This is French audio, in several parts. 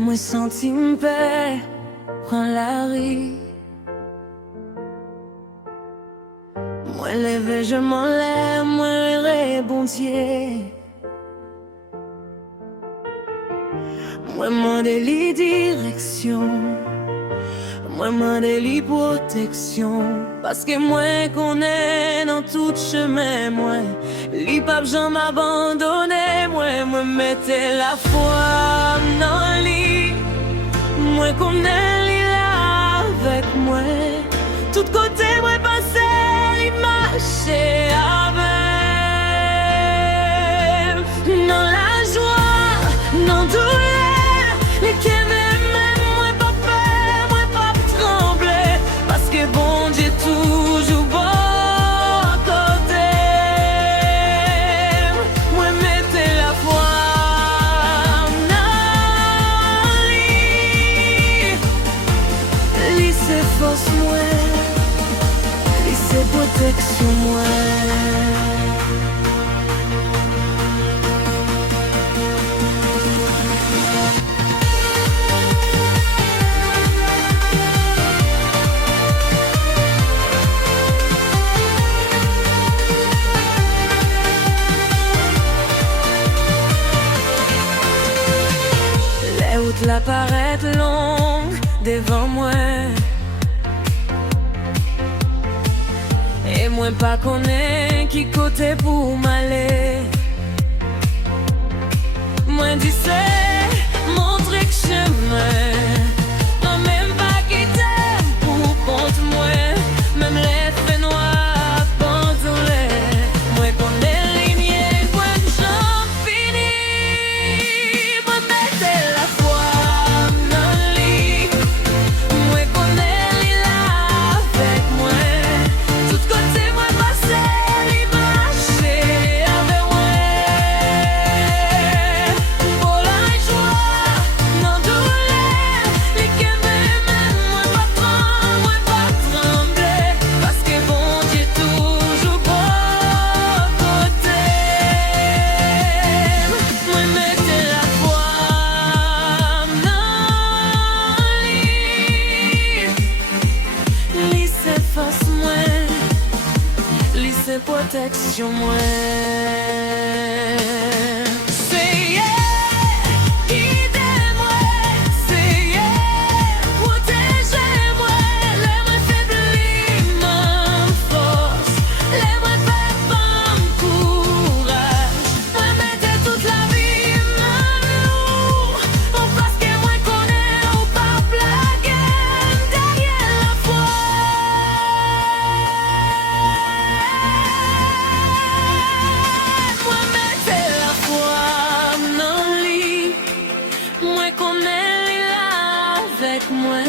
moi senti m'paix, prends la rue. Moi levé, je m'enlève, moi rébondier. Moi m'en délie direction, moi m'en délie protection. Parce que moi qu'on est dans tout chemin, moi li pape j'en m'abandonner. Moi mettez la foi dans li, moi qu'on est li là avec moi. Tout côté moi passer, li marcher avec. Dans la joie, dans douleur, les qui m'aiment, moi pas peur, moi pas trembler. Parce que bon Dieu toujours bon à côté. Moi mettez la foi dans li c'est force moi, li c'est protection moi. La paraît longue devant moi, et moi pas connais qui côté pour m'aller. Moi dis c'est montrer que chemin, non même pas quitter pour compte moi, même les faits noirs abandonnés. Moi connais lignes, moi j'en finis, moi mettez la foi. Protection moi. C'est guidez-moi, c'est protégez-moi. Les-moi faiblis, ma force. Les-moi faire bon courage. Moi mettez toute la vie, ma loup. En face que moi connais ou pas plaquer derrière la foi. Moi,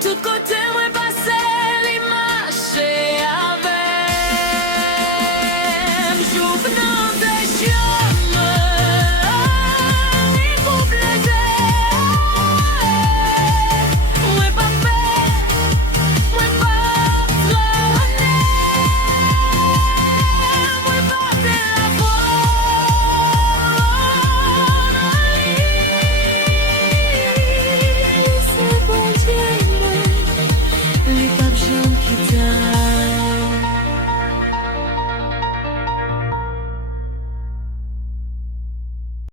tout côté, moi,